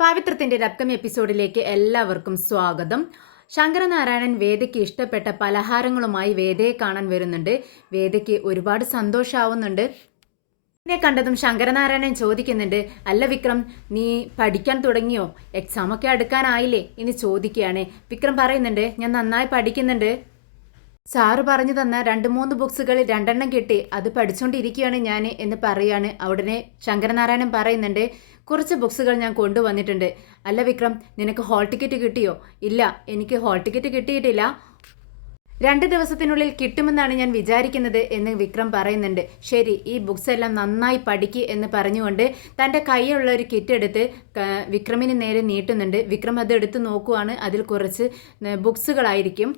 പവിത്രത്തിന്റെ ഒരു അപ്കമിങ് എപ്പിസോഡിലേക്ക് എല്ലാവർക്കും സ്വാഗതം. ശങ്കരനാരായണൻ വേദയ്ക്ക് ഇഷ്ടപ്പെട്ട പലഹാരങ്ങളുമായി വേദയെ കാണാൻ വരുന്നുണ്ട്. വേദയ്ക്ക് ഒരുപാട് സന്തോഷാവുന്നുണ്ട്. എന്നെ കണ്ടതും ശങ്കരനാരായണൻ ചോദിക്കുന്നുണ്ട്, അല്ല വിക്രം, നീ പഠിക്കാൻ തുടങ്ങിയോ? എക്സാമൊക്കെ അടുക്കാനായില്ലേ എന്ന് ചോദിക്കുകയാണ്. വിക്രം പറയുന്നുണ്ട്, ഞാൻ നന്നായി പഠിക്കുന്നുണ്ട്. സാറ് പറഞ്ഞു തന്ന 2-3 ബുക്സുകൾ 2 കിട്ടി, അത് പഠിച്ചുകൊണ്ടിരിക്കുകയാണ് ഞാൻ എന്ന് പറയാണ്. ഉടനെ ശങ്കരനാരായണൻ പറയുന്നുണ്ട്, കുറച്ച് ബുക്സുകൾ ഞാൻ കൊണ്ടുവന്നിട്ടുണ്ട്. അല്ല വിക്രം, നിനക്ക് ഹോൾ ടിക്കറ്റ് കിട്ടിയോ? ഇല്ല, എനിക്ക് ഹോൾ ടിക്കറ്റ് കിട്ടിയിട്ടില്ല. 2 ദിവസത്തിനുള്ളിൽ കിട്ടുമെന്നാണ് ഞാൻ വിചാരിക്കുന്നത് എന്ന് വിക്രം പറയുന്നുണ്ട്. ശരി, ഈ ബുക്സ് എല്ലാം നന്നായി പഠിക്കുക എന്ന് പറഞ്ഞുകൊണ്ട് തൻ്റെ കയ്യിലുള്ള ഒരു കിറ്റ് എടുത്ത് വിക്രമിന് നേരെ നീട്ടുന്നുണ്ട്. വിക്രം അത് എടുത്ത് നോക്കുവാണ്. അതിൽ കുറച്ച് ബുക്സുകളായിരിക്കും.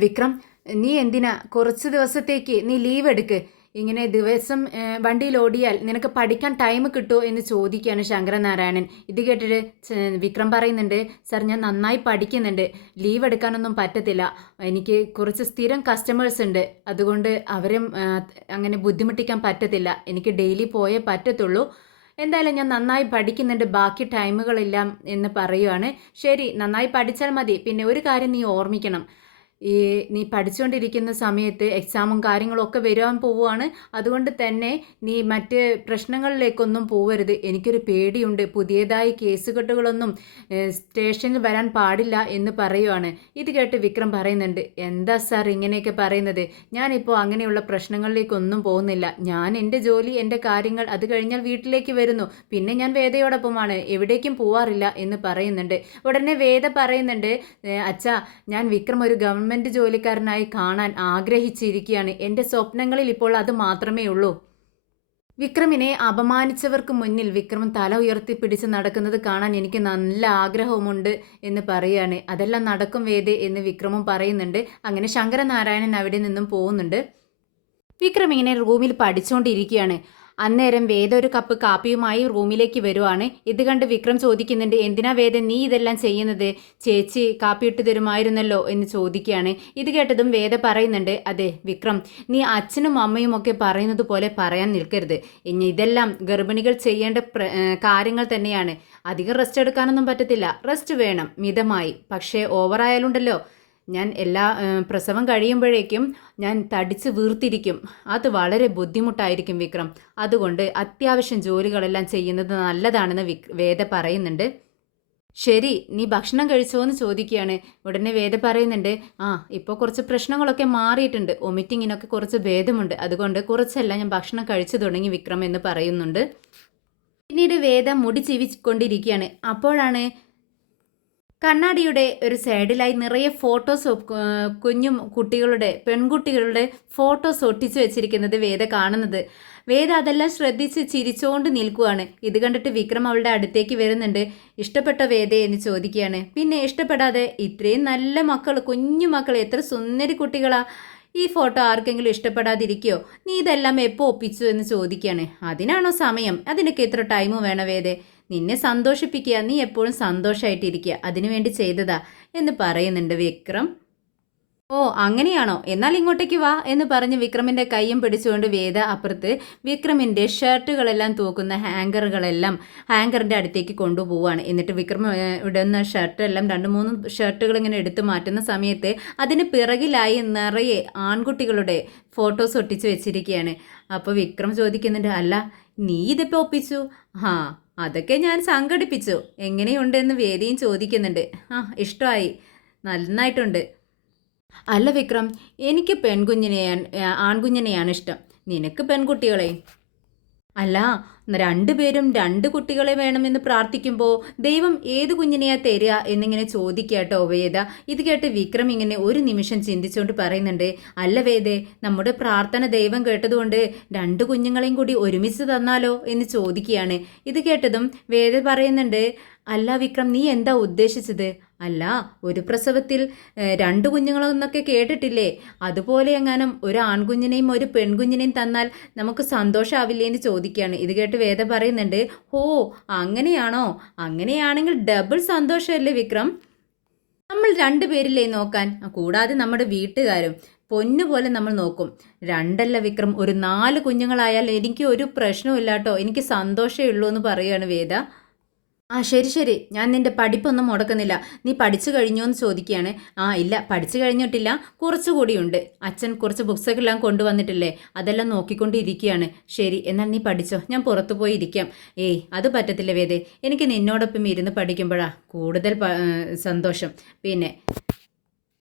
വിക്രം, നീ എന്തിനാ കുറച്ച് ദിവസത്തേക്ക് നീ ലീവ് എടുക്ക്, ഇങ്ങനെ ദിവസം വണ്ടിയിൽ ഓടിയാൽ നിനക്ക് പഠിക്കാൻ ടൈം കിട്ടുമോ എന്ന് ചോദിക്കുകയാണ് ശങ്കരനാരായണൻ. ഇത് കേട്ടിട്ട് വിക്രം പറയുന്നുണ്ട്, സർ ഞാൻ നന്നായി പഠിക്കുന്നുണ്ട്, ലീവ് എടുക്കാനൊന്നും പറ്റത്തില്ല, എനിക്ക് കുറച്ച് സ്ഥിരം കസ്റ്റമേഴ്സ് ഉണ്ട്, അതുകൊണ്ട് അവരും അങ്ങനെ ബുദ്ധിമുട്ടിക്കാൻ പറ്റത്തില്ല, എനിക്ക് ഡെയിലി പോയേ പറ്റത്തുള്ളൂ, എന്തായാലും ഞാൻ നന്നായി പഠിക്കുന്നുണ്ട്, ബാക്കി ടൈമുകളെല്ലാം എന്ന് പറയുവാണ്. ശരി, നന്നായി പഠിച്ചാൽ മതി. പിന്നെ ഒരു കാര്യം നീ ഓർമ്മിക്കണം, നീ പഠിച്ചുകൊണ്ടിരിക്കുന്ന സമയത്ത് എക്സാമും കാര്യങ്ങളും ഒക്കെ വരുവാൻ പോവുകയാണ്. അതുകൊണ്ട് തന്നെ നീ മറ്റ് പ്രശ്നങ്ങളിലേക്കൊന്നും പോവരുത്. എനിക്കൊരു പേടിയുണ്ട്, പുതിയതായി കേസുകെട്ടുകളൊന്നും സ്റ്റേഷനിൽ വരാൻ പാടില്ല എന്ന് പറയുവാണ്. ഇത് കേട്ട് വിക്രം പറയുന്നുണ്ട്, എന്താ സാർ ഇങ്ങനെയൊക്കെ പറയുന്നത്? ഞാനിപ്പോൾ അങ്ങനെയുള്ള പ്രശ്നങ്ങളിലേക്കൊന്നും പോകുന്നില്ല. ഞാൻ എൻ്റെ ജോലി, എൻ്റെ കാര്യങ്ങൾ, അത് കഴിഞ്ഞാൽ വീട്ടിലേക്ക് വരുന്നു. പിന്നെ ഞാൻ വേദയോടൊപ്പമാണ്, എവിടേക്കും പോവാറില്ല എന്ന് പറയുന്നുണ്ട്. ഉടനെ വേദ പറയുന്നുണ്ട്, അച്ഛാ, ഞാൻ വിക്രം ഒരു ഗവൺമെൻറ് ജോലിക്കാരനായി കാണാൻ ആഗ്രഹിച്ചിരിക്കുകയാണ്. എൻ്റെ സ്വപ്നങ്ങളിൽ ഇപ്പോൾ അത് മാത്രമേ ഉള്ളൂ. വിക്രമിനെ അപമാനിച്ചവർക്ക് മുന്നിൽ വിക്രം തല ഉയർത്തിപ്പിടിച്ച് നടക്കുന്നത് കാണാൻ എനിക്ക് നല്ല ആഗ്രഹവുമുണ്ട് എന്ന് പറയുകയാണ്. അതെല്ലാം നടക്കും വേദേ എന്ന് വിക്രമും പറയുന്നുണ്ട്. അങ്ങനെ ശങ്കരനാരായണൻ അവിടെ നിന്നും പോകുന്നുണ്ട്. വിക്രം ഇങ്ങനെ റൂമിൽ പഠിച്ചുകൊണ്ടിരിക്കുകയാണ്. അന്നേരം വേദ ഒരു കപ്പ് കാപ്പിയുമായി റൂമിലേക്ക് വരുവാണ്. ഇത് കണ്ട് വിക്രം ചോദിക്കുന്നുണ്ട്, എന്തിനാ വേദ നീ ഇതെല്ലാം ചെയ്യുന്നത്? ചേച്ചി കാപ്പി ഇട്ട് തരുമായിരുന്നല്ലോ എന്ന് ചോദിക്കുകയാണ്. ഇത് കേട്ടതും വേദ പറയുന്നുണ്ട്, അതെ വിക്രം, നീ അച്ഛനും അമ്മയും ഒക്കെ പറയുന്നത് പോലെ പറയാൻ നിൽക്കരുത്. ഇനി ഇതെല്ലാം ഗർഭിണികൾ ചെയ്യേണ്ട കാര്യങ്ങൾ തന്നെയാണ്. അധികം റെസ്റ്റ് എടുക്കാനൊന്നും പറ്റത്തില്ല, റെസ്റ്റ് വേണം മിതമായി. പക്ഷേ ഓവറായാലുണ്ടല്ലോ, ഞാൻ പ്രസവം കഴിയുമ്പോഴേക്കും ഞാൻ തടിച്ച് വീർത്തിരിക്കും, അത് വളരെ ബുദ്ധിമുട്ടായിരിക്കും വിക്രം. അതുകൊണ്ട് അത്യാവശ്യം ജോലികളെല്ലാം ചെയ്യുന്നത് നല്ലതാണെന്ന് വേദ പറയുന്നുണ്ട്. ശരി, നീ ഭക്ഷണം കഴിച്ചോ എന്ന് ചോദിക്കുകയാണ്. ഉടനെ വേദ പറയുന്നുണ്ട്, ഇപ്പോൾ കുറച്ച് പ്രശ്നങ്ങളൊക്കെ മാറിയിട്ടുണ്ട്, വൊമിറ്റിങ്ങിനൊക്കെ കുറച്ച് ഭേദമുണ്ട്, അതുകൊണ്ട് കുറച്ചെല്ലാം ഞാൻ ഭക്ഷണം കഴിച്ചു തുടങ്ങി വിക്രം എന്ന് പറയുന്നുണ്ട്. പിന്നീട് വേദ മുടി ചീവിക്കൊണ്ടിരിക്കുകയാണ്. അപ്പോഴാണ് കണ്ണാടിയുടെ ഒരു സൈഡിലായി നിറയെ ഫോട്ടോസ്, കുഞ്ഞു കുട്ടികളുടെ, പെൺകുട്ടികളുടെ ഫോട്ടോസ് ഒട്ടിച്ചു വെച്ചിരിക്കുന്നത് വേദ കാണുന്നത്. വേദ അതെല്ലാം ശ്രദ്ധിച്ച് ചിരിച്ചുകൊണ്ട് നിൽക്കുകയാണ്. ഇത് കണ്ടിട്ട് വിക്രം അവളുടെ അടുത്തേക്ക് വരുന്നുണ്ട്. ഇഷ്ടപ്പെട്ട വേദ എന്ന് ചോദിക്കുകയാണ്. പിന്നെ ഇഷ്ടപ്പെടാതെ, ഇത്രയും നല്ല മക്കൾ, കുഞ്ഞു മക്കൾ, എത്ര സുന്ദരി കുട്ടികളാ, ഈ ഫോട്ടോ ആർക്കെങ്കിലും ഇഷ്ടപ്പെടാതിരിക്കുകയോ? നീ ഇതെല്ലാം എപ്പോൾ ഒപ്പിച്ചു എന്ന് ചോദിക്കുകയാണ്. അതിനാണോ സമയം? അതിനൊക്കെ എത്ര ടൈം വേണം വേദേ? നിന്നെ സന്തോഷിപ്പിക്കുക, നീ എപ്പോഴും സന്തോഷമായിട്ടിരിക്കുക, അതിനുവേണ്ടി ചെയ്തതാ എന്ന് പറയുന്നുണ്ട് വിക്രം. ഓ അങ്ങനെയാണോ, എന്നാൽ ഇങ്ങോട്ടേക്ക് വാ എന്ന് പറഞ്ഞ് വിക്രമിൻ്റെ കൈയും പിടിച്ചുകൊണ്ട് വേദ അപ്പുറത്ത് വിക്രമിൻ്റെ ഷർട്ടുകളെല്ലാം തൂക്കുന്ന ഹാങ്കറിൻ്റെ അടുത്തേക്ക് കൊണ്ടുപോവാണ്. എന്നിട്ട് വിക്രം ഇടുന്ന ഷർട്ടെല്ലാം 2-3 ഷർട്ടുകൾ ഇങ്ങനെ എടുത്തു മാറ്റുന്ന സമയത്ത് അതിന് പിറകിലായി നിറയെ ആൺകുട്ടികളുടെ ഫോട്ടോസ് ഒട്ടിച്ച് വെച്ചിരിക്കുകയാണ്. അപ്പോൾ വിക്രം ചോദിക്കുന്നുണ്ട്, അല്ല നീ ഇതിപ്പോൾ ഒപ്പിച്ചു? അതൊക്കെ ഞാൻ സംഘടിപ്പിച്ചു, എങ്ങനെയുണ്ടെന്ന് വേദിയും ചോദിക്കുന്നുണ്ട്. ഇഷ്ടമായി, നന്നായിട്ടുണ്ട്. അല്ല വിക്രം, എനിക്ക് ആൺകുഞ്ഞിനെയാണ് ഇഷ്ടം, നിനക്ക് പെൺകുട്ടികളെ? അല്ല, 2 പേരും 2 കുട്ടികളെ വേണമെന്ന് പ്രാർത്ഥിക്കുമ്പോൾ ദൈവം ഏത് കുഞ്ഞിനെയാ തരിക എന്നിങ്ങനെ ചോദിക്കാട്ടോ വേദ. ഇത് കേട്ട് വിക്രം ഇങ്ങനെ ഒരു നിമിഷം ചിന്തിച്ചുകൊണ്ട് പറയുന്നുണ്ട്, അല്ല വേദേ, നമ്മുടെ പ്രാർത്ഥന ദൈവം കേട്ടതുകൊണ്ട് 2 കുഞ്ഞുങ്ങളെയും കൂടി ഒരുമിച്ച് തന്നാലോ എന്ന് ചോദിക്കുകയാണ്. ഇത് കേട്ടതും വേദ പറയുന്നുണ്ട്, അല്ല വിക്രം, നീ എന്താ ഉദ്ദേശിച്ചത്? അല്ല, ഒരു പ്രസവത്തിൽ 2 കുഞ്ഞുങ്ങളെന്നൊക്കെ കേട്ടിട്ടില്ലേ? അതുപോലെ എങ്ങാനും ഒരു ആൺകുഞ്ഞിനെയും ഒരു പെൺകുഞ്ഞിനെയും തന്നാൽ നമുക്ക് സന്തോഷമാവില്ലേ എന്ന് ചോദിക്കുകയാണ്. ഇത് കേട്ട് വേദ പറയുന്നുണ്ട്, ഓ അങ്ങനെയാണോ? അങ്ങനെയാണെങ്കിൽ ഡബിൾ സന്തോഷമല്ലേ വിക്രം? നമ്മൾ 2 പേരില്ലേ നോക്കാൻ, കൂടാതെ നമ്മുടെ വീട്ടുകാരും പൊന്നുപോലെ നമ്മൾ നോക്കും. 2 അല്ല വിക്രം, ഒരു 4 കുഞ്ഞുങ്ങളായാൽ എനിക്ക് ഒരു പ്രശ്നവും ഇല്ലാട്ടോ, എനിക്ക് സന്തോഷമേ ഉള്ളൂ എന്ന് പറയുകയാണ് വേദ. ആ ശരി ശരി, ഞാൻ നിന്റെ പഠിപ്പൊന്നും മുടക്കുന്നില്ല. നീ പഠിച്ചു കഴിഞ്ഞോ എന്ന് ചോദിക്കുകയാണ്. ആ ഇല്ല, പഠിച്ചു കഴിഞ്ഞിട്ടില്ല, കുറച്ചുകൂടിയുണ്ട്. അച്ഛൻ കുറച്ച് ബുക്സൊക്കെ എല്ലാം കൊണ്ടുവന്നിട്ടില്ലേ, അതെല്ലാം നോക്കിക്കൊണ്ടിരിക്കുകയാണ്. ശരി, എന്നാൽ നീ പഠിച്ചോ, ഞാൻ പുറത്തു പോയി ഇരിക്കാം. ഏയ് അത് പറ്റത്തില്ല വേദേ, എനിക്ക് നിന്നോടൊപ്പം ഇരുന്ന് പഠിക്കുമ്പോഴാ കൂടുതൽ സന്തോഷം. പിന്നെ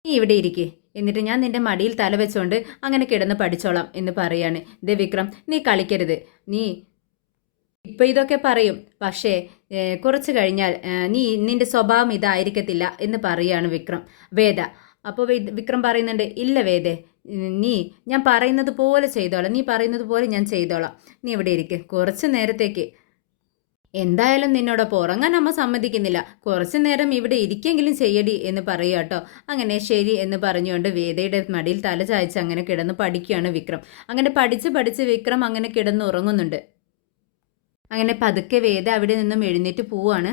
നീ ഇവിടെ ഇരിക്കേ, എന്നിട്ട് ഞാൻ നിന്റെ മടിയിൽ തല വെച്ചുകൊണ്ട് അങ്ങനെ കിടന്ന് പഠിച്ചോളാം എന്ന് പറയാണ്. ദേ വിക്രം, നീ കളിക്കരുത്. നീ ഇപ്പൊ ഇതൊക്കെ പറയും, പക്ഷേ കുറച്ച് കഴിഞ്ഞാൽ നിന്റെ സ്വഭാവം ഇതായിരിക്കത്തില്ല എന്ന് പറയാണ് വിക്രം. വേദ അപ്പോൾ വിക്രം പറയുന്നുണ്ട്, ഇല്ല വേദേ, നീ ഞാൻ പറയുന്നത് പോലെ ചെയ്തോളാം, നീ പറയുന്നത് പോലെ ഞാൻ ചെയ്തോളാം. നീ ഇവിടെ ഇരിക്ക് കുറച്ച് നേരത്തേക്ക്. എന്തായാലും നിന്നോടൊപ്പം ഉറങ്ങാൻ അമ്മ സമ്മതിക്കുന്നില്ല, കുറച്ചു നേരം ഇവിടെ ഇരിക്കെങ്കിലും ചെയ്യടി എന്ന് പറയുക കേട്ടോ. അങ്ങനെ ശരി എന്ന് പറഞ്ഞുകൊണ്ട് വേദയുടെ മടിയിൽ തല ചായച്ച് അങ്ങനെ കിടന്ന് പഠിക്കുകയാണ് വിക്രം. അങ്ങനെ പഠിച്ച് പഠിച്ച് വിക്രം അങ്ങനെ കിടന്ന് ഉറങ്ങുന്നുണ്ട്. അങ്ങനെ പതുക്കെ വേദ അവിടെ നിന്നും എഴുന്നേറ്റ് പോവാണ്.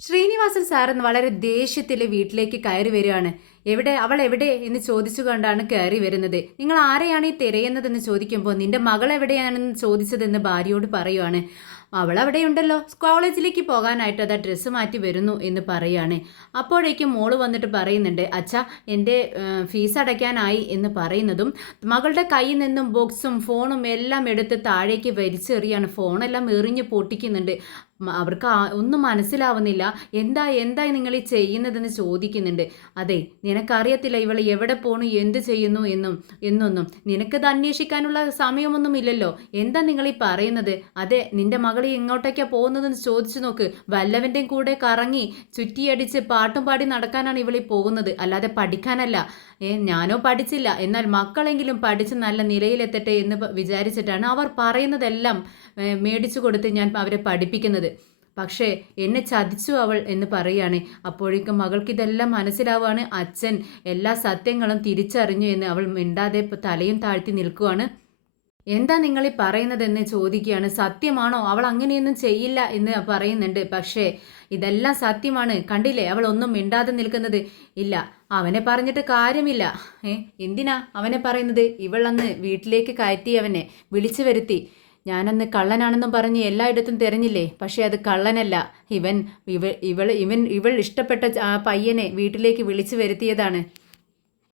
ശ്രീനിവാസൻ സാറെന്ന് വളരെ ദേഷ്യത്തിൽ വീട്ടിലേക്ക് കയറി വരികയാണ്. അവൾ എവിടെ എന്ന് ചോദിച്ചുകൊണ്ടാണ് കയറി വരുന്നത്. നിങ്ങൾ ആരെയാണ് ഈ തിരയുന്നതെന്ന് ചോദിക്കുമ്പോൾ നിന്റെ മകൾ എവിടെയാണെന്ന് ചോദിച്ചതെന്ന് ഭാര്യയോട് പറയുവാണ്. അവൾ അവിടെയുണ്ടല്ലോ, കോളേജിലേക്ക് പോകാനായിട്ട് അതാ ഡ്രസ്സ് മാറ്റി വരുന്നു എന്ന് പറയാണ്. അപ്പോഴേക്കും മോള് വന്നിട്ട് പറയുന്നുണ്ട്, അച്ഛാ എൻ്റെ ഫീസ് അടയ്ക്കാനായി എന്ന് പറയുന്നതും മകളുടെ കയ്യിൽ നിന്നും ബോക്സും ഫോണും എല്ലാം എടുത്ത് താഴേക്ക് വലിച്ചെറിയാണ്. ഫോണെല്ലാം എറിഞ്ഞ് പൊട്ടിക്കുന്നുണ്ട്. അവർക്ക് ഒന്നും മനസ്സിലാവുന്നില്ല. എന്തായി നിങ്ങൾ ഈ ചെയ്യുന്നതെന്ന് ചോദിക്കുന്നുണ്ട്. അതെ, നിനക്കറിയത്തില്ല ഇവൾ എവിടെ പോണു, എന്ത് ചെയ്യുന്നു എന്നൊന്നും നിനക്കത് അന്വേഷിക്കാനുള്ള സമയമൊന്നുമില്ലല്ലോ. എന്താ നിങ്ങൾ ഈ പറയുന്നത്? അതെ, നിന്റെ മകൾ എങ്ങോട്ടേക്കാ പോകുന്നതെന്ന് ചോദിച്ചു നോക്ക്. വല്ലവൻ്റെയും കൂടെ കറങ്ങി ചുറ്റിയടിച്ച് പാട്ടും പാടി നടക്കാനാണ് ഇവളീ പോകുന്നത്, അല്ലാതെ പഠിക്കാനല്ല. ഞാനോ പഠിച്ചില്ല, എന്നാൽ മക്കളെങ്കിലും പഠിച്ച് നല്ല നിലയിലെത്തട്ടെ എന്ന് വിചാരിച്ചിട്ടാണ് അവർ പറയുന്നതെല്ലാം മേടിച്ചു കൊടുത്ത് ഞാൻ അവരെ പഠിപ്പിക്കുന്നത്. പക്ഷേ എന്നെ ചതിച്ചു അവൾ എന്ന് പറയുകയാണ്. അപ്പോഴേക്കും മകൾക്ക് ഇതെല്ലാം മനസ്സിലാവുകയാണ്. അച്ഛൻ എല്ലാ സത്യങ്ങളും തിരിച്ചറിഞ്ഞു എന്ന് അവൾ മിണ്ടാതെ തലയും താഴ്ത്തി നിൽക്കുവാണ്. എന്താ നിങ്ങൾ ഈ പറയുന്നതെന്ന് ചോദിക്കുകയാണ്. സത്യമാണോ? അവൾ അങ്ങനെയൊന്നും ചെയ്യില്ല എന്ന് പറയുന്നുണ്ട്. പക്ഷേ ഇതെല്ലാം സത്യമാണ്, കണ്ടില്ലേ അവൾ ഒന്നും മിണ്ടാതെ നിൽക്കുന്നത്. ഇല്ല, അവനെ പറഞ്ഞിട്ട് കാര്യമില്ല. എന്തിനാ അവനെ പറയുന്നത്? ഇവൾ അന്ന് വീട്ടിലേക്ക് കയറ്റി അവനെ വിളിച്ചു വരുത്തി. ഞാനന്ന് കള്ളനാണെന്നും പറഞ്ഞ് എല്ലായിടത്തും തിരഞ്ഞില്ലേ, പക്ഷേ അത് കള്ളനല്ല. ഇവൾ ഇഷ്ടപ്പെട്ട ആ പയ്യനെ വീട്ടിലേക്ക് വിളിച്ചു വരുത്തിയതാണ്.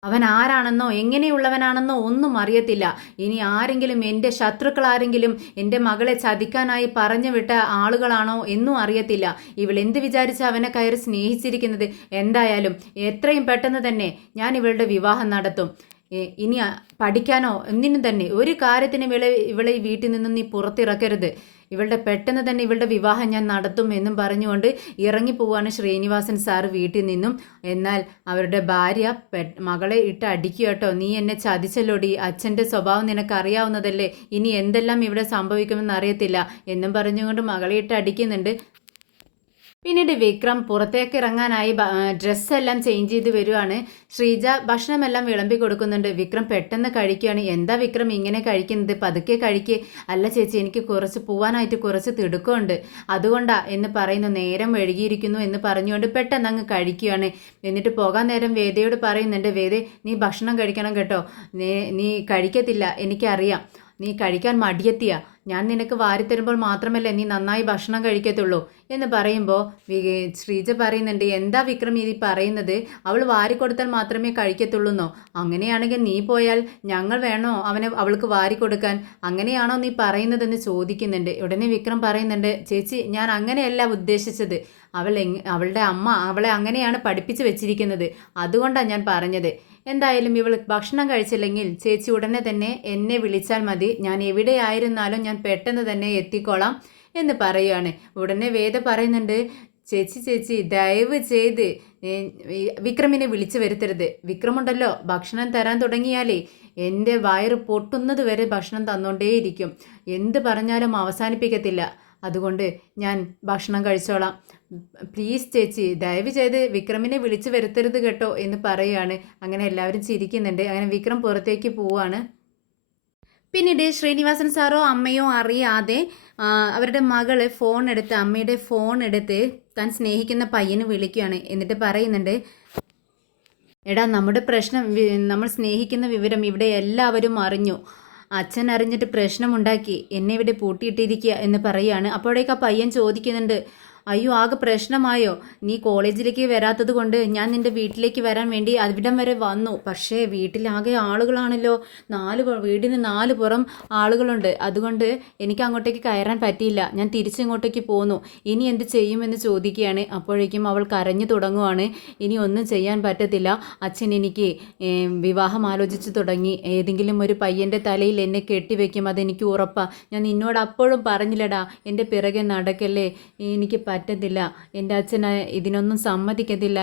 അവൻ ആരാണെന്നോ എങ്ങനെയുള്ളവനാണെന്നോ ഒന്നും അറിയത്തില്ല. ഇനി ആരെങ്കിലും എൻ്റെ ശത്രുക്കൾ ആരെങ്കിലും എൻ്റെ മകളെ ചതിക്കാനായി പറഞ്ഞു വിട്ട ആളുകളാണോ എന്നും അറിയത്തില്ല. ഇവൾ എന്ത് വിചാരിച്ച അവനെ കയറി സ്നേഹിച്ചിരിക്കുന്നത്? എന്തായാലും എത്രയും പെട്ടെന്ന് തന്നെ ഞാൻ ഇവളുടെ വിവാഹം നടത്തും. ഇനി പഠിക്കാനോ ഒന്നിനും തന്നെ ഒരു കാര്യത്തിനും ഇവളെ ഈ വീട്ടിൽ നിന്നും നീ പുറത്തിറക്കരുത്. പെട്ടെന്ന് തന്നെ ഇവളുടെ വിവാഹം ഞാൻ നടത്തും എന്നും പറഞ്ഞുകൊണ്ട് ഇറങ്ങിപ്പോവാണ് ശ്രീനിവാസൻ സാർ വീട്ടിൽ നിന്നും. എന്നാൽ അവരുടെ ഭാര്യ മകളെ ഇട്ട് അടിക്കുക കേട്ടോ. നീ എന്നെ ചതിച്ചല്ലോടി, അച്ഛൻ്റെ സ്വഭാവം നിനക്കറിയാവുന്നതല്ലേ, ഇനി എന്തെല്ലാം ഇവിടെ സംഭവിക്കുമെന്ന് അറിയത്തില്ല എന്നും പറഞ്ഞുകൊണ്ട് മകളെ ഇട്ട് അടിക്കുന്നുണ്ട്. പിന്നീട് വിക്രം പുറത്തേക്ക് ഇറങ്ങാനായി ഡ്രസ്സെല്ലാം ചേഞ്ച് ചെയ്ത് വരുവാണ്. ശ്രീജ ഭക്ഷണമെല്ലാം വിളമ്പി കൊടുക്കുന്നുണ്ട്. വിക്രം പെട്ടെന്ന് കഴിക്കുകയാണ്. എന്താ വിക്രം ഇങ്ങനെ കഴിക്കുന്നത്? പതുക്കെ കഴിക്ക്. അല്ല ചേച്ചി, എനിക്ക് പോവാനായിട്ട് കുറച്ച് തിടുക്കമുണ്ട്, അതുകൊണ്ടാ എന്ന് പറയുന്നു. നേരം വൈകിയിരിക്കുന്നു എന്ന് പറഞ്ഞുകൊണ്ട് പെട്ടെന്ന് അങ്ങ് കഴിക്കുകയാണ്. എന്നിട്ട് പോകാൻ നേരം വേദയോട് പറയുന്നുണ്ട്, വേദേ നീ ഭക്ഷണം കഴിക്കണം കേട്ടോ, നീ കഴിക്കത്തില്ല എനിക്കറിയാം, നീ കഴിക്കാൻ മടിയെത്തിയാ. ഞാൻ നിനക്ക് വാരിത്തരുമ്പോൾ മാത്രമല്ലേ നീ നന്നായി ഭക്ഷണം കഴിക്കത്തുള്ളൂ എന്ന് പറയുമ്പോൾ ശ്രീജ പറയുന്നുണ്ട്, എന്താ വിക്രം ഈ പറയുന്നത്? അവൾ വാരിക്കൊടുത്താൽ മാത്രമേ കഴിക്കത്തുള്ളൂന്നോ? അങ്ങനെയാണെങ്കിൽ നീ പോയാൽ ഞങ്ങൾ വേണോ അവൾക്ക് വാരിക്കൊടുക്കാൻ? അങ്ങനെയാണോ നീ പറയുന്നതെന്ന് ചോദിക്കുന്നുണ്ട്. ഉടനെ വിക്രം പറയുന്നുണ്ട്, ചേച്ചി ഞാൻ അങ്ങനെയല്ല ഉദ്ദേശിച്ചത്. അവളുടെ അമ്മ അവളെ അങ്ങനെയാണ് പഠിപ്പിച്ച് വെച്ചിരിക്കുന്നത്, അതുകൊണ്ടാണ് ഞാൻ പറഞ്ഞത്. എന്തായാലും ഇവൾ ഭക്ഷണം കഴിച്ചില്ലെങ്കിൽ ചേച്ചി ഉടനെ തന്നെ എന്നെ വിളിച്ചാൽ മതി, ഞാൻ എവിടെയായിരുന്നാലും ഞാൻ പെട്ടെന്ന് തന്നെ എത്തിക്കോളാം എന്ന് പറയുകയാണ്. ഉടനെ വേദ പറയുന്നുണ്ട്, ചേച്ചി ദയവ് ചെയ്ത് വിക്രമിനെ വിളിച്ചു വരുത്തരുത്. വിക്രമുണ്ടല്ലോ ഭക്ഷണം തരാൻ തുടങ്ങിയാലേ എൻ്റെ വയറ് പൊട്ടുന്നത് വരെ ഭക്ഷണം തന്നുകൊണ്ടേയിരിക്കും, എന്ത് പറഞ്ഞാലും അവസാനിപ്പിക്കത്തില്ല. അതുകൊണ്ട് ഞാൻ ഭക്ഷണം കഴിച്ചോളാം, പ്ലീസ് ചേച്ചി ദയവ് ചെയ്ത് വിക്രമിനെ വിളിച്ചു വരുത്തരുത് കേട്ടോ എന്ന് പറയുകയാണ്. അങ്ങനെ എല്ലാവരും ചിരിക്കുന്നുണ്ട്. അങ്ങനെ വിക്രം പുറത്തേക്ക് പോവാണ്. പിന്നീട് ശ്രീനിവാസൻ സാറോ അമ്മയോ അറിയാതെ അവരുടെ മകള് അമ്മയുടെ ഫോൺ എടുത്ത് താൻ സ്നേഹിക്കുന്ന പയ്യന് വിളിക്കുകയാണ്. എന്നിട്ട് പറയുന്നുണ്ട്, എടാ നമ്മുടെ പ്രശ്നം, നമ്മൾ സ്നേഹിക്കുന്ന വിവരം ഇവിടെ എല്ലാവരും അറിഞ്ഞു, അച്ഛൻ അറിഞ്ഞിട്ട് പ്രശ്നമുണ്ടാക്കി എന്നെ ഇവിടെ പൂട്ടിയിട്ടിരിക്കുക എന്ന് പറയുകയാണ്. അപ്പോഴേക്ക് ആ പയ്യൻ ചോദിക്കുന്നുണ്ട്, അയ്യോ ആകെ പ്രശ്നമായോ? നീ കോളേജിലേക്ക് വരാത്തത് കൊണ്ട് ഞാൻ നിന്റെ വീട്ടിലേക്ക് വരാൻ വേണ്ടി അവിടം വരെ വന്നു. പക്ഷേ വീട്ടിലാകെ ആളുകളാണല്ലോ. വീടിന് 4 പുറം ആളുകളുണ്ട്. അതുകൊണ്ട് എനിക്ക് അങ്ങോട്ടേക്ക് കയറാൻ പറ്റിയില്ല. ഞാൻ തിരിച്ചിങ്ങോട്ടേക്ക് പോന്നു. ഇനി എന്ത് ചെയ്യുമെന്ന് ചോദിക്കുകയാണ്. അപ്പോഴേക്കും അവൾ കരഞ്ഞു തുടങ്ങുവാണ്. ഇനി ഒന്നും ചെയ്യാൻ പറ്റത്തില്ല. അച്ഛൻ എനിക്ക് വിവാഹം ആലോചിച്ചു തുടങ്ങി. ഏതെങ്കിലും ഒരു പയ്യൻ്റെ തലയിൽ എന്നെ കെട്ടിവെക്കും, അതെനിക്ക് ഉറപ്പാ. ഞാൻ നിന്നോട് അപ്പോഴും പറഞ്ഞില്ലടാ, എൻ്റെ പിറകെ നടക്കല്ലേ, എനിക്ക് പറ്റത്തില്ല. എൻ്റെ അച്ഛൻ ഇതിനൊന്നും സമ്മതിക്കത്തില്ല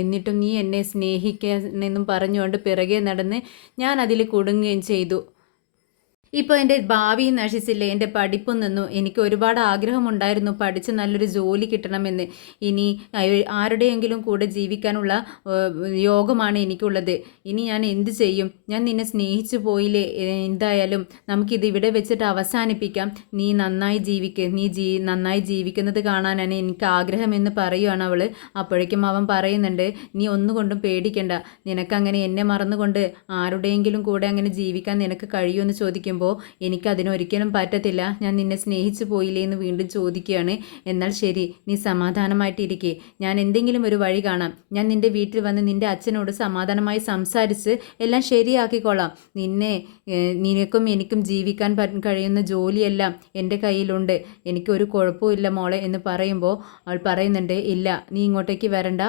എന്നിട്ടും നീ എന്നെ സ്നേഹിക്കാനെന്നും പറഞ്ഞുകൊണ്ട് പിറകെ നടന്ന് ഞാൻ അതിൽ കുടുങ്ങുകയും ചെയ്തു. ഇപ്പോൾ എൻ്റെ ഭാവി നശിച്ചില്ലേ, എൻ്റെ പഠിപ്പും നിന്നു. എനിക്ക് ഒരുപാട് ആഗ്രഹമുണ്ടായിരുന്നു പഠിച്ച് നല്ലൊരു ജോലി കിട്ടണമെന്ന്. ഇനി ആരുടെയെങ്കിലും കൂടെ ജീവിക്കാനുള്ള യോഗമാണ് എനിക്കുള്ളത്. ഇനി ഞാൻ എന്ത് ചെയ്യും? ഞാൻ നിന്നെ സ്നേഹിച്ചു പോയില്ലേ. എന്തായാലും നമുക്കിത് ഇവിടെ വെച്ചിട്ട് അവസാനിപ്പിക്കാം. നീ നന്നായി ജീവിക്ക്. നീ നന്നായി ജീവിക്കുന്നത് കാണാനാണ് എനിക്ക് ആഗ്രഹമെന്ന് പറയുവാണ് അവൾ. അപ്പോഴേക്കും അവൻ പറയുന്നുണ്ട്, നീ ഒന്നുകൊണ്ടും പേടിക്കണ്ട. നിനക്കങ്ങനെ എന്നെ മറന്നുകൊണ്ട് ആരുടെയെങ്കിലും കൂടെ അങ്ങനെ ജീവിക്കാൻ നിനക്ക് കഴിയുമെന്ന് ചോദിക്കുമ്പോൾ എനിക്കതിനൊരിക്കലും പറ്റത്തില്ല. ഞാൻ നിന്നെ സ്നേഹിച്ചു പോയില്ലേ എന്ന് വീണ്ടും ചോദിക്കുകയാണ്. എന്നാൽ ശരി, നീ സമാധാനമായിട്ടിരിക്കെ. ഞാൻ എന്തെങ്കിലും ഒരു വഴി കാണാം. ഞാൻ നിന്റെ വീട്ടിൽ വന്ന് നിന്റെ അച്ഛനോട് സമാധാനമായി സംസാരിച്ച് എല്ലാം ശരിയാക്കിക്കോളാം. നിനക്കും എനിക്കും ജീവിക്കാൻ കഴിയുന്ന ജോലിയെല്ലാം എൻ്റെ കയ്യിലുണ്ട്. എനിക്കൊരു കുഴപ്പമില്ല മോളെ എന്ന് പറയുമ്പോൾ അവൾ പറയുന്നുണ്ട്, ഇല്ല, നീ ഇങ്ങോട്ടേക്ക് വരണ്ട.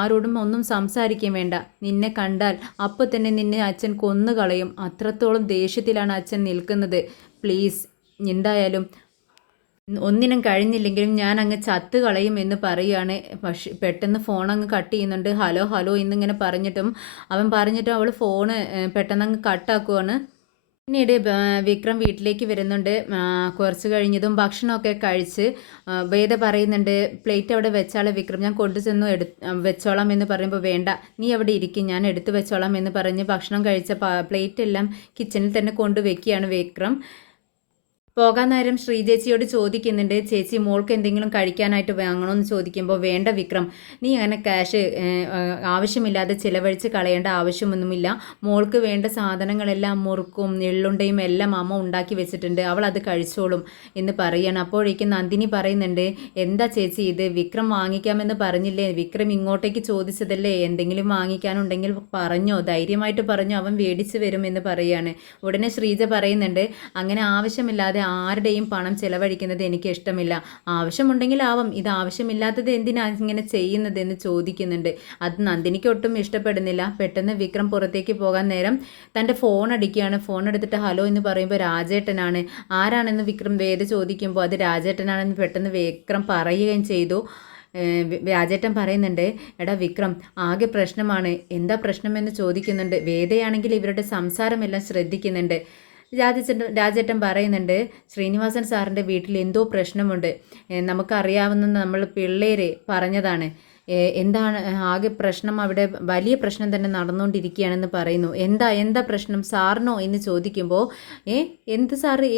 ആരോടും ഒന്നും സംസാരിക്കുകയും വേണ്ട. നിന്നെ കണ്ടാൽ അപ്പോൾ തന്നെ നിന്നെ അച്ഛൻ കൊന്നുകളയും. അത്രത്തോളം ദേഷ്യത്തിലാണ് അച്ഛൻ നിൽക്കുന്നത്. പ്ലീസ്, എന്തായാലും ഒന്നിനും കഴിഞ്ഞില്ലെങ്കിലും ഞാൻ അങ്ങ് ചത്ത് കളയും എന്ന് പറയുകയാണ്. പക്ഷെ പെട്ടെന്ന് ഫോൺ അങ്ങ് കട്ട് ചെയ്യുന്നുണ്ട്. ഹലോ ഹലോ എന്നിങ്ങനെ പറഞ്ഞിട്ടും അവൾ ഫോണ് പെട്ടെന്ന് അങ്ങ് കട്ടാക്കുവാണ്. പിന്നീട് വിക്രം വീട്ടിലേക്ക് വരുന്നുണ്ട്. കുറച്ച് കഴിഞ്ഞതും ഭക്ഷണമൊക്കെ കഴിച്ച് വേദ പറയുന്നുണ്ട്, പ്ലേറ്റ് അവിടെ വെച്ചാളെ വിക്രം, ഞാൻ കൊണ്ടുചെന്നു വെച്ചോളാം എന്ന് പറയുമ്പോൾ വേണ്ട, നീ അവിടെ ഇരിക്കും, ഞാൻ എടുത്തു വെച്ചോളാം എന്ന് പറഞ്ഞ് ഭക്ഷണം കഴിച്ച പ്ലേറ്റ് എല്ലാം കിച്ചണിൽ തന്നെ കൊണ്ടുവയ്ക്കുകയാണ് വിക്രം. പോകാൻ നേരം ശ്രീചേച്ചിയോട് ചോദിക്കുന്നുണ്ട്, ചേച്ചി മോൾക്ക് എന്തെങ്കിലും കഴിക്കാനായിട്ട് വാങ്ങണമെന്ന് ചോദിക്കുമ്പോൾ വേണ്ട വിക്രം, നീ അങ്ങനെ ക്യാഷ് ആവശ്യമില്ലാതെ ചിലവഴിച്ച് കളയേണ്ട ആവശ്യമൊന്നുമില്ല. മോൾക്ക് വേണ്ട സാധനങ്ങളെല്ലാം മുറുക്കും എള്ളുണ്ടയും എല്ലാം അമ്മ ഉണ്ടാക്കി വെച്ചിട്ടുണ്ട്, അവൾ അത് കഴിച്ചോളും എന്ന് പറയാണ്. അപ്പോഴേക്കും നന്ദിനി പറയുന്നുണ്ട്, എന്താ ചേച്ചി ഇത്, വിക്രം വാങ്ങിക്കാമെന്ന് പറഞ്ഞില്ലേ, വിക്രം ഇങ്ങോട്ടേക്ക് ചോദിച്ചതല്ലേ, എന്തെങ്കിലും വാങ്ങിക്കാനുണ്ടെങ്കിൽ പറഞ്ഞോ, ധൈര്യമായിട്ട് പറഞ്ഞോ, അവൻ മേടിച്ച് വരും എന്ന് പറയാണ്. ഉടനെ ശ്രീജ പറയുന്നുണ്ട്, അങ്ങനെ ആവശ്യമില്ലാതെ ആരുടെയും പണം ചെലവഴിക്കുന്നത് എനിക്ക് ഇഷ്ടമില്ല. ആവശ്യമുണ്ടെങ്കിൽ ആവാം, ഇത് ആവശ്യമില്ലാത്തത് എന്തിനാണ് ഇങ്ങനെ ചെയ്യുന്നത് എന്ന് ചോദിക്കുന്നുണ്ട്. അത് നന്ദിനിക്ക് ഒട്ടും ഇഷ്ടപ്പെടുന്നില്ല. പെട്ടെന്ന് വിക്രം പുറത്തേക്ക് പോകാൻ നേരം തൻ്റെ ഫോൺ അടിക്കുകയാണ്. ഫോൺ എടുത്തിട്ട് ഹലോ എന്ന് പറയുമ്പോൾ രാജേട്ടനാണ്. ആരാണെന്ന് വിക്രം വേദ ചോദിക്കുമ്പോൾ അത് രാജേട്ടനാണെന്ന് പെട്ടെന്ന് വിക്രം പറയുകയും ചെയ്തു. രാജേട്ടൻ പറയുന്നുണ്ട്, എടാ വിക്രം, ആകെ പ്രശ്നമാണ്. എന്താ പ്രശ്നമെന്ന് ചോദിക്കുന്നുണ്ട്. വേദയാണെങ്കിൽ ഇവരുടെ സംസാരമെല്ലാം ശ്രദ്ധിക്കുന്നുണ്ട്. രാജേട്ടൻ പറയുന്നുണ്ട്, ശ്രീനിവാസൻ സാറിൻ്റെ വീട്ടിൽ എന്തോ പ്രശ്നമുണ്ട്, നമുക്കറിയാവുന്ന നമ്മൾ പിള്ളേരെ പറഞ്ഞതാണ്. എന്താണ് ആകെ പ്രശ്നം, അവിടെ വലിയ പ്രശ്നം തന്നെ നടന്നുകൊണ്ടിരിക്കുകയാണെന്ന് പറയുന്നു. എന്താ പ്രശ്നം, സാറിനോ എന്ന് ചോദിക്കുമ്പോൾ എന്ത് സാറ്,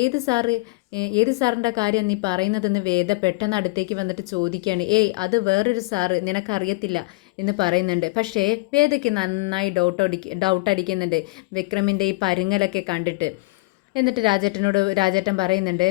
ഏത് സാറിൻ്റെ കാര്യം നീ പറയുന്നതെന്ന് വേദ പെട്ടെന്ന് അടുത്തേക്ക് വന്നിട്ട് ചോദിക്കുകയാണ്. അത് വേറൊരു സാറ്, നിനക്കറിയത്തില്ല എന്ന് പറയുന്നുണ്ട്. പക്ഷേ വേദയ്ക്ക് നന്നായി ഡൗട്ട് അടിക്കുന്നുണ്ട് വിക്രമിൻ്റെ ഈ പരുങ്ങലൊക്കെ കണ്ടിട്ട്. എന്നിട്ട് രാജേട്ടൻ പറയുന്നുണ്ട്,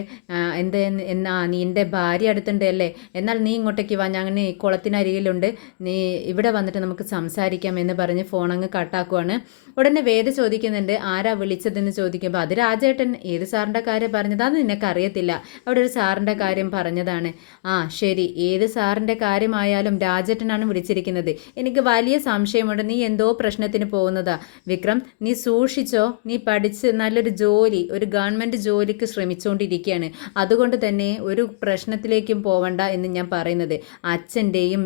നീ എൻ്റെ ഭാര്യ അടുത്തുണ്ട് അല്ലേ, എന്നാൽ നീ ഇങ്ങോട്ടേക്ക് വാ, ഞാൻ ഈ കുളത്തിനരികിലുണ്ട്, നീ ഇവിടെ വന്നിട്ട് നമുക്ക് സംസാരിക്കാം എന്ന് പറഞ്ഞ് ഫോൺ അങ്ങ് കട്ടാക്കുവാണ്. ഉടനെ വേദ ചോദിക്കുന്നുണ്ട്, ആരാ വിളിച്ചതെന്ന് ചോദിക്കുമ്പോൾ അത് രാജേട്ടൻ. ഏത് സാറിൻ്റെ കാര്യം പറഞ്ഞത്, അത് നിനക്കറിയത്തില്ല, അവിടെ ഒരു സാറിൻ്റെ കാര്യം പറഞ്ഞതാണ്. ആ ശരി, ഏത് സാറിൻ്റെ കാര്യമായാലും രാജേട്ടനാണ് വിളിച്ചിരിക്കുന്നത്. എനിക്ക് വലിയ സംശയമുണ്ട്, നീ എന്തോ പ്രശ്നത്തിന് പോകുന്നതാ വിക്രം, നീ സൂക്ഷിച്ചോ. നീ പഠിച്ച് നല്ലൊരു ജോലി, ഒരു ഗവൺമെൻറ് ജോലിക്ക് ശ്രമിച്ചുകൊണ്ടിരിക്കുകയാണ്. അതുകൊണ്ട് തന്നെ ഒരു പ്രശ്നത്തിലേക്കും പോവണ്ട എന്ന് ഞാൻ പറയുന്നത്. അച്ഛൻ്റെയും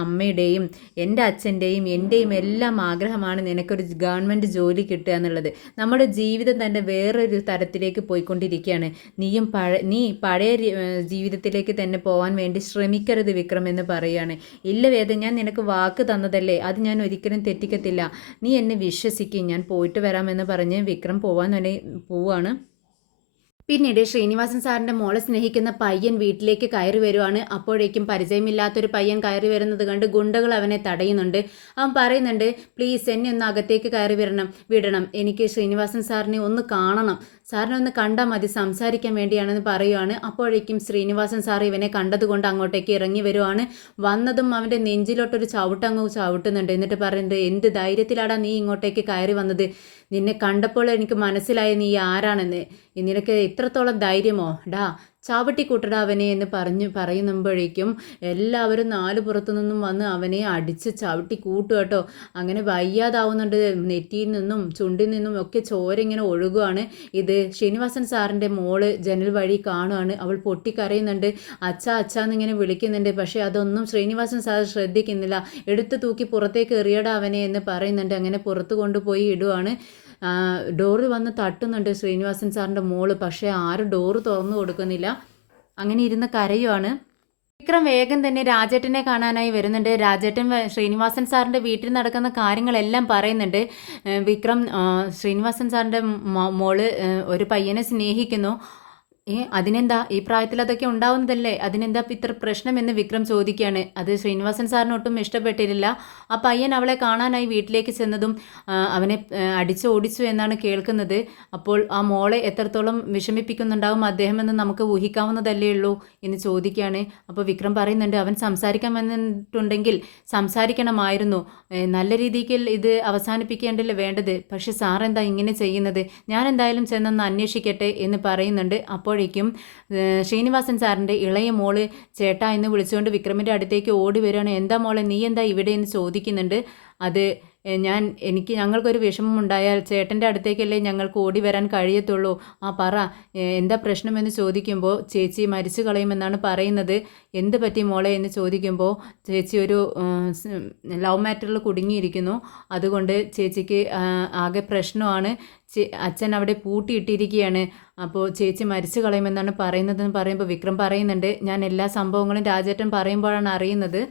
അമ്മയുടെയും എൻ്റെ അച്ഛൻ്റെയും എൻ്റെയും എല്ലാം ആഗ്രഹമാണ് നിനക്കൊരു ഗവൺമെൻറ് ജോലി കിട്ടുക എന്നുള്ളത്. നമ്മുടെ ജീവിതം തന്നെ വേറൊരു തരത്തിലേക്ക് പോയിക്കൊണ്ടിരിക്കുകയാണ്. നീ പഴയ ജീവിതത്തിലേക്ക് തന്നെ പോകാൻ വേണ്ടി ശ്രമിക്കരുത് വിക്രം എന്ന് പറയുകയാണ്. ഇല്ല വേദ, ഞാൻ നിനക്ക് വാക്ക് തന്നതല്ലേ, അത് ഞാൻ ഒരിക്കലും തെറ്റിക്കത്തില്ല, നീ എന്നെ വിശ്വസിക്കും, ഞാൻ പോയിട്ട് വരാമെന്ന് പറഞ്ഞ് വിക്രം പോവാണ്. പിന്നീട് ശ്രീനിവാസൻ സാറിൻ്റെ മോളെ സ്നേഹിക്കുന്ന പയ്യൻ വീട്ടിലേക്ക് കയറി വരുവാണ്. അപ്പോഴേക്കും പരിചയമില്ലാത്തൊരു പയ്യൻ കയറി വരുന്നത് കണ്ട് ഗുണ്ടകൾ അവനെ തടയുന്നുണ്ട്. അവൻ പറയുന്നുണ്ട്, പ്ലീസ് എന്നെ ഒന്ന് അകത്തേക്ക് കയറി വിടണം, എനിക്ക് ശ്രീനിവാസൻ സാറിനെ ഒന്ന് കാണണം, സാറിനെ ഒന്ന് കണ്ടാൽ മതി, സംസാരിക്കാൻ വേണ്ടിയാണെന്ന് പറയുവാണ്. അപ്പോഴേക്കും ശ്രീനിവാസൻ സാർ ഇവനെ കണ്ടതുകൊണ്ട് അങ്ങോട്ടേക്ക് ഇറങ്ങി വരുവാണ്. വന്നതും അവൻ്റെ നെഞ്ചിലോട്ടൊരു ചവിട്ടങ്ങ് ചവിട്ടുന്നുണ്ട്. എന്നിട്ട് പറയുന്നത്, എന്ത് ധൈര്യത്തിലാടാ നീ ഇങ്ങോട്ടേക്ക് കയറി വന്നത്? നിന്നെ കണ്ടപ്പോൾ എനിക്ക് മനസ്സിലായി നീ ആരാണെന്ന്. നിനക്ക് ഇത്രത്തോളം ധൈര്യമോ? ഡാ ചാവട്ടിക്കൂട്ടടാ അവനെ എന്ന് പറയുമ്പോഴേക്കും എല്ലാവരും നാല് പുറത്തു നിന്നും വന്ന് അവനെ അടിച്ച് ചവിട്ടി കൂട്ടുക കേട്ടോ. അങ്ങനെ വയ്യാതാവുന്നുണ്ട്. നെറ്റിയിൽ നിന്നും ചുണ്ടിൽ നിന്നും ഒക്കെ ചോര ഇങ്ങനെ ഒഴുകുകയാണ്. ഇത് ശ്രീനിവാസൻ സാറിൻ്റെ മോള് ജനൽ വഴി കാണുകയാണ്. അവൾ പൊട്ടിക്കരയുന്നുണ്ട്. അച്ഛാ അച്ഛാ എന്നിങ്ങനെ വിളിക്കുന്നുണ്ട്. പക്ഷേ അതൊന്നും ശ്രീനിവാസൻ സാർ ശ്രദ്ധിക്കുന്നില്ല. എടുത്തു തൂക്കി പുറത്തേക്ക് എറിയടാ അവനെ എന്ന് പറയുന്നുണ്ട്. അങ്ങനെ പുറത്ത് കൊണ്ടുപോയി ഇടുവാണ്. ഡോറ് വന്ന് തട്ടുന്നുണ്ട് ശ്രീനിവാസൻ സാറിൻ്റെ മോള്. പക്ഷേ ആരും ഡോറ് തുറന്നു കൊടുക്കുന്നില്ല. അങ്ങനെ ഇരുന്ന് കരയുവാണ്. വിക്രം വേഗം തന്നെ രാജേട്ടനെ കാണാനായി വരുന്നുണ്ട്. രാജേട്ടൻ ശ്രീനിവാസൻ സാറിൻ്റെ വീട്ടിൽ നടക്കുന്ന കാര്യങ്ങളെല്ലാം പറയുന്നുണ്ട്. വിക്രം ശ്രീനിവാസൻ സാറിൻ്റെ മോള് ഒരു പയ്യനെ സ്നേഹിക്കുന്നു. അതിനെന്താ, ഈ പ്രായത്തിൽ അതൊക്കെ ഉണ്ടാവുന്നതല്ലേ, അതിനെന്താ ഇത്ര പ്രശ്നമെന്ന് വിക്രം ചോദിക്കുകയാണ്. അത് ശ്രീനിവാസൻ സാറിന് ഒട്ടും ഇഷ്ടപ്പെട്ടിട്ടില്ല. ആ പയ്യൻ അവളെ കാണാനായി വീട്ടിലേക്ക് ചെന്നതും അവനെ അടിച്ച് ഓടിച്ചു എന്നാണ് കേൾക്കുന്നത്. അപ്പോൾ ആ മോളെ എത്രത്തോളം വിഷമിപ്പിക്കുന്നുണ്ടാവും അദ്ദേഹമെന്ന് നമുക്ക് ഊഹിക്കാവുന്നതല്ലേ ഉള്ളൂ എന്ന് ചോദിക്കുകയാണ്. അപ്പോൾ വിക്രം പറയുന്നുണ്ട്, അവൻ സംസാരിക്കാൻ വന്നിട്ടുണ്ടെങ്കിൽ സംസാരിക്കണമായിരുന്നു. നല്ല രീതിക്ക് ഇത് അവസാനിപ്പിക്കേണ്ടല്ലേ വേണ്ടത്. പക്ഷെ സാർ എന്താ ഇങ്ങനെ ചെയ്യുന്നത്? ഞാൻ എന്തായാലും ചെന്നൊന്ന് അന്വേഷിക്കട്ടെ എന്ന് പറയുന്നുണ്ട്. അപ്പോഴേക്കും ശ്രീനിവാസൻ സാറിൻ്റെ ഇളയ മോള് ചേട്ടാ എന്ന് വിളിച്ചുകൊണ്ട് വിക്രമിൻ്റെ അടുത്തേക്ക് ഓടി വരികയാണ്. എന്താ മോളെ, നീ എന്താ ഇവിടെ എന്ന് ചോദിക്കുന്നുണ്ട്. അത് ഞങ്ങൾക്കൊരു വിഷമം ഉണ്ടായാൽ ചേട്ടൻ്റെ അടുത്തേക്കല്ലേ ഞങ്ങൾക്ക് ഓടി വരാൻ കഴിയത്തുള്ളൂ. ആ പറ, എന്താ പ്രശ്നമെന്ന് ചോദിക്കുമ്പോൾ ചേച്ചി മരിച്ചു കളയുമെന്നാണ് പറയുന്നത്. എന്ത് പറ്റി മോളെ എന്ന് ചോദിക്കുമ്പോൾ ചേച്ചി ഒരു ലവ് മാറ്ററിൽ കുടുങ്ങിയിരിക്കുന്നു. അതുകൊണ്ട് ചേച്ചിക്ക് ആകെ പ്രശ്നമാണ്. അച്ഛൻ അവിടെ പൂട്ടിയിട്ടിരിക്കുകയാണ്. അപ്പോൾ ചേച്ചി മരിച്ചു കളയുമെന്നാണ് പറയുന്നതെന്ന് പറയുമ്പോൾ വിക്രം പറയുന്നുണ്ട്, ഞാൻ എല്ലാ സംഭവങ്ങളും രാജേട്ടൻ പറയുമ്പോഴാണ് അറിയുന്നത്.